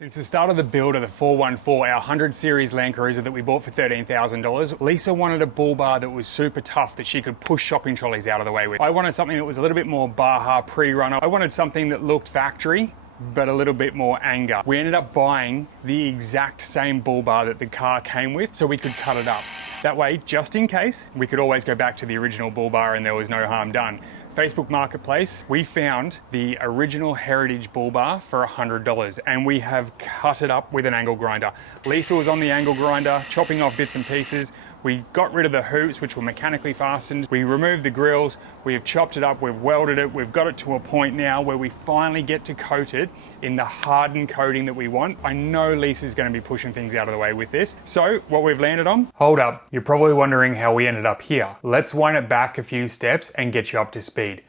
Since the start of the build of the 414, our 100 Series LandCruiser that we bought for $13,000, Lisa wanted a bull bar that was super tough that she could push shopping trolleys out of the way with. I wanted something that was a little bit more Baja pre-runner. I wanted something that looked factory, but a little bit more anger. We ended up buying the exact same bull bar that the car came with so we could cut it up. That way, just in case, we could always go back to the original bull bar and there was no harm done. Facebook Marketplace, we found the original heritage bull bar for $100 and we have cut it up with an angle grinder. Lisa was on the angle grinder, chopping off bits and pieces. We got rid of the hoops, which were mechanically fastened. We removed the grills, we have chopped it up, we've welded it, we've got it to a point now where we finally get to coat it in the hardened coating that we want. I know Lisa's gonna be pushing things out of the way with this. So what we've landed on, hold up, you're probably wondering how we ended up here. Let's wind it back a few steps and get you up to speed.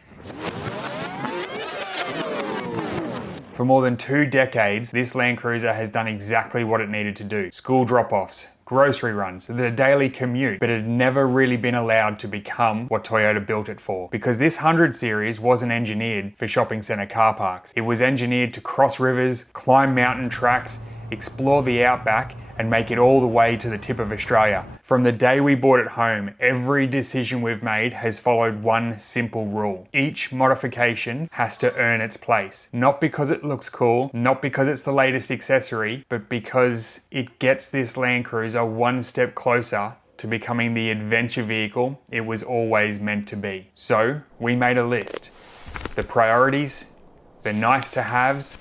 For more than 2 decades, this LandCruiser has done exactly what it needed to do. School drop-offs, grocery runs, the daily commute, but it had never really been allowed to become what Toyota built it for. Because this 100 Series wasn't engineered for shopping centre car parks. It was engineered to cross rivers, climb mountain tracks, explore the outback, and make it all the way to the tip of Australia. From the day we bought it home, every decision we've made has followed one simple rule. Each modification has to earn its place. Not because it looks cool, not because it's the latest accessory, but because it gets this LandCruiser one step closer to becoming the adventure vehicle it was always meant to be. So we made a list. The priorities, the nice to haves,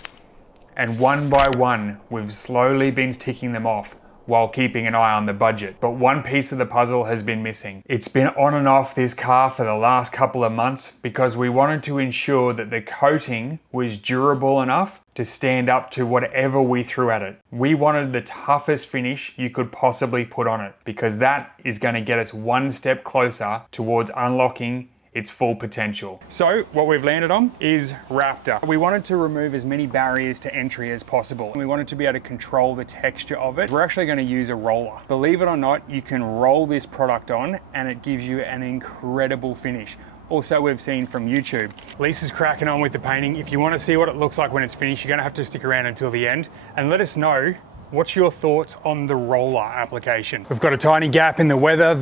and one by one, we've slowly been ticking them off while keeping an eye on the budget. But one piece of the puzzle has been missing. It's been on and off this car for the last couple of months because we wanted to ensure that the coating was durable enough to stand up to whatever we threw at it. We wanted the toughest finish you could possibly put on it because that is going to get us one step closer towards unlocking its full potential. So what we've landed on is RAPTOR. We wanted to remove as many barriers to entry as possible. We wanted to be able to control the texture of it. We're actually going to use a roller. Believe it or not, you can roll this product on and it gives you an incredible finish. Also, we've seen from YouTube. Lisa's cracking on with the painting. If you want to see what it looks like when it's finished, you're going to have to stick around until the end and let us know what's your thoughts on the roller application. We've got a tiny gap in the weather.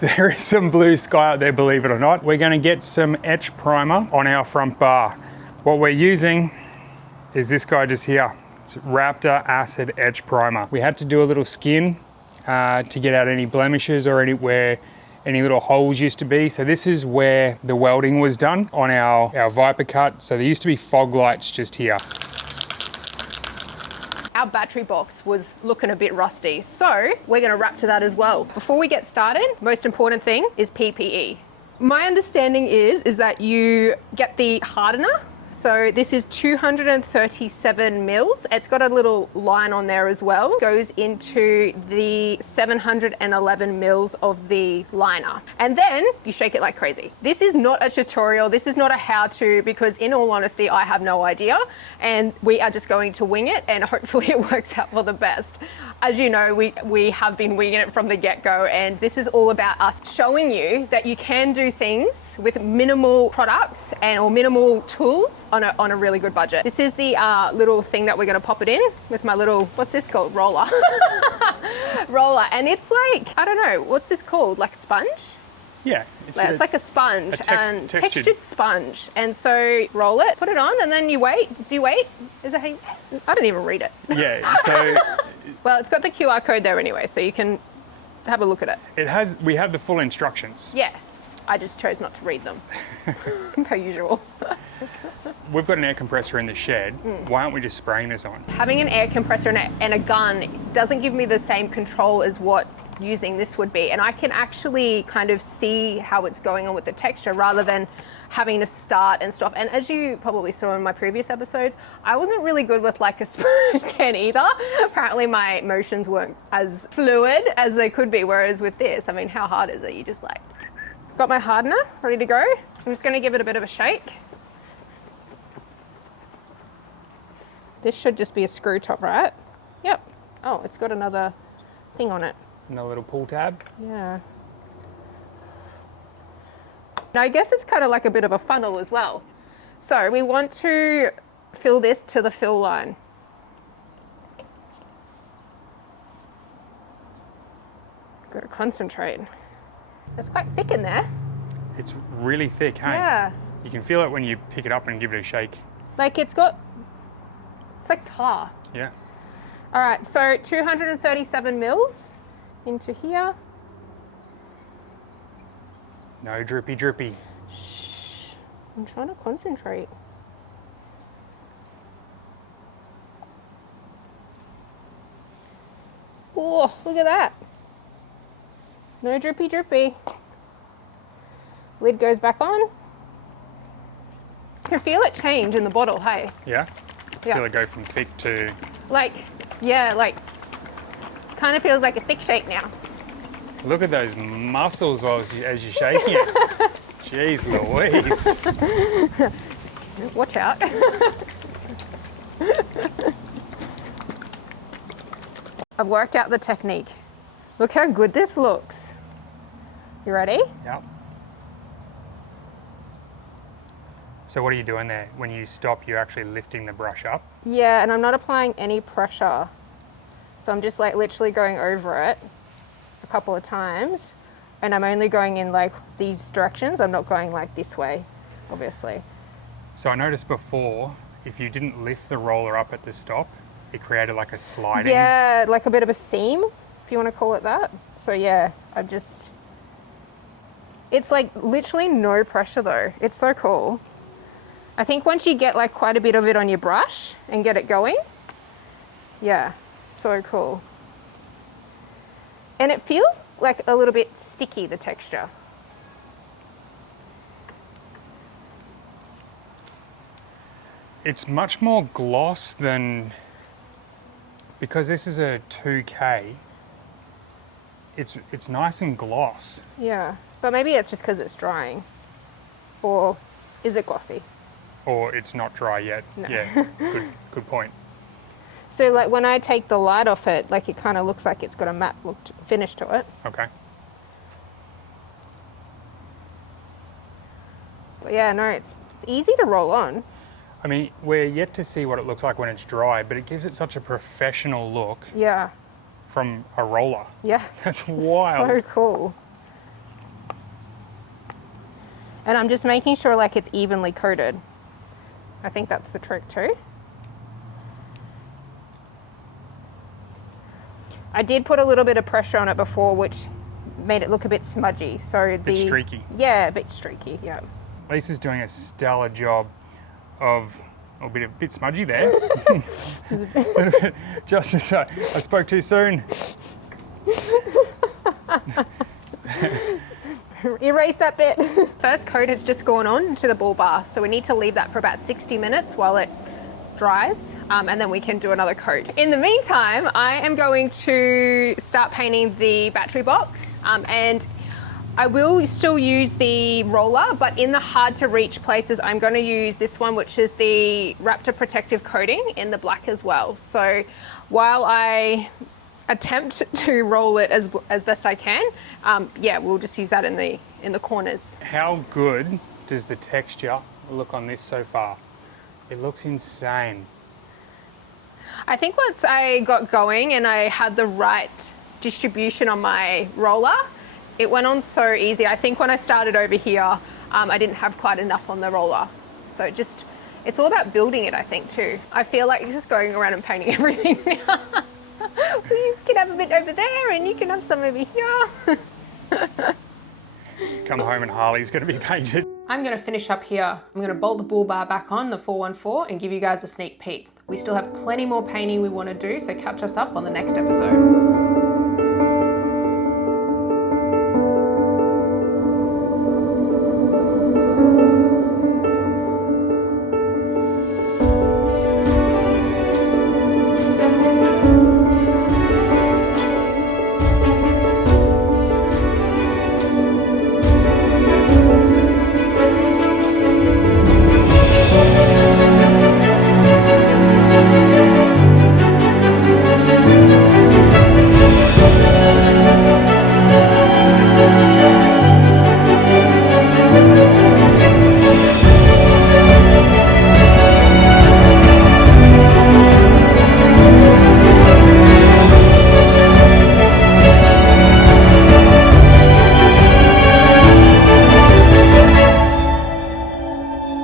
There is some blue sky out there, believe it or not. We're going to get some etch primer on our front bar. What we're using is this guy just here. It's RAPTOR Acid Etch Primer. We had to do a little skin to get out any blemishes or anywhere any little holes used to be. So this is where the welding was done on our Viper cut. So there used to be fog lights just here. Our battery box was looking a bit rusty, so we're going to wrap to that as well. Before we get started, most important thing is PPE. My understanding is that you get the hardener. So this is 237 mils. It's got a little line on there as well. Goes into the 711 mils of the liner. And then you shake it like crazy. This is not a tutorial. This is not a how-to because in all honesty, I have no idea. And we are just going to wing it and hopefully it works out for the best. As you know, we have been winging it from the get-go and this is all about us showing you that you can do things with minimal products or minimal tools on a really good budget. This is the little thing that we're gonna pop it in with my little, what's this called? Roller. Roller. And it's like, I don't know, what's this called? Like a sponge? Yeah. It's like a sponge, and textured sponge. And so roll it, put it on, and then you wait. Do you wait? Is it? I didn't even read it. Yeah. So. Well, it's got the QR code there anyway, so you can have a look at it. We have the full instructions. Yeah. I just chose not to read them, per usual. We've got an air compressor in the shed. Why aren't we just spraying this on? Having an air compressor and a gun doesn't give me the same control as what using this would be. And I can actually kind of see how it's going on with the texture rather than having to start and stop. And as you probably saw in my previous episodes, I wasn't really good with like a spray can either. Apparently my motions weren't as fluid as they could be. Whereas with this, I mean, how hard is it? You just like, got my hardener ready to go. I'm just gonna give it a bit of a shake. This should just be a screw top, right? Yep. Oh, it's got another thing on it. Another little pull tab. Yeah. Now I guess it's kind of like a bit of a funnel as well. So we want to fill this to the fill line. Got to concentrate. It's quite thick in there. It's really thick, hey? Yeah. You can feel it when you pick it up and give it a shake. Like it's like tar. Yeah. All right, so 237 mils into here. No drippy drippy. Shh, I'm trying to concentrate. Oh, look at that. No drippy drippy. Lid goes back on. You can feel it change in the bottle, hey? Yeah? Yeah. Feel it go from thick to... Like, yeah, like, kind of feels like a thick shake now. Look at those muscles as you're shaking it. Jeez Louise. Watch out. I've worked out the technique. Look how good this looks. You ready? Yep. So what are you doing there? When you stop, you're actually lifting the brush up? Yeah, and I'm not applying any pressure. So I'm just like literally going over it a couple of times. And I'm only going in like these directions. I'm not going like this way, obviously. So I noticed before, if you didn't lift the roller up at the stop, it created like a sliding... Yeah, like a bit of a seam, if you want to call it that. So yeah, it's like literally no pressure though. It's so cool. I think once you get like quite a bit of it on your brush and get it going, yeah, so cool. And it feels like a little bit sticky, the texture. It's much more gloss than... Because this is a 2K, it's nice and gloss. Yeah, but maybe it's just because it's drying. Or is it glossy? Or it's not dry yet. No. Yeah, good point. So like when I take the light off it, like it kind of looks like it's got a matte finish to it. Okay. But yeah, no, it's easy to roll on. I mean, we're yet to see what it looks like when it's dry, but it gives it such a professional look Yeah, from a roller. yeah. That's wild. So cool. And I'm just making sure like it's evenly coated. I think that's the trick too. I did put a little bit of pressure on it before, which made it look a bit smudgy. So Bit streaky. Yeah, a bit streaky, yeah. Lisa's doing a stellar job of a bit smudgy there. Just as I spoke too soon. Erase that bit. First coat has just gone on to the bull bar, so we need to leave that for about 60 minutes while it dries, and then we can do another coat. In the meantime, I am going to start painting the battery box, and I will still use the roller, but in the hard to reach places, I'm going to use this one, which is the RAPTOR protective coating in the black as well. So while I attempt to roll it as best I can, yeah, we'll just use that in the corners. How good does the texture look on this so far? It looks insane. I think once I got going and I had the right distribution on my roller, it went on so easy. I think when I started over here, I didn't have quite enough on the roller. So it's all about building it, I think, too. I feel like just going around and painting everything now. You can have a bit over there and you can have some over here. Come home and Harley's going to be painted. I'm going to finish up here. I'm going to bolt the bull bar back on, the 414, and give you guys a sneak peek. We still have plenty more painting we want to do, so catch us up on the next episode.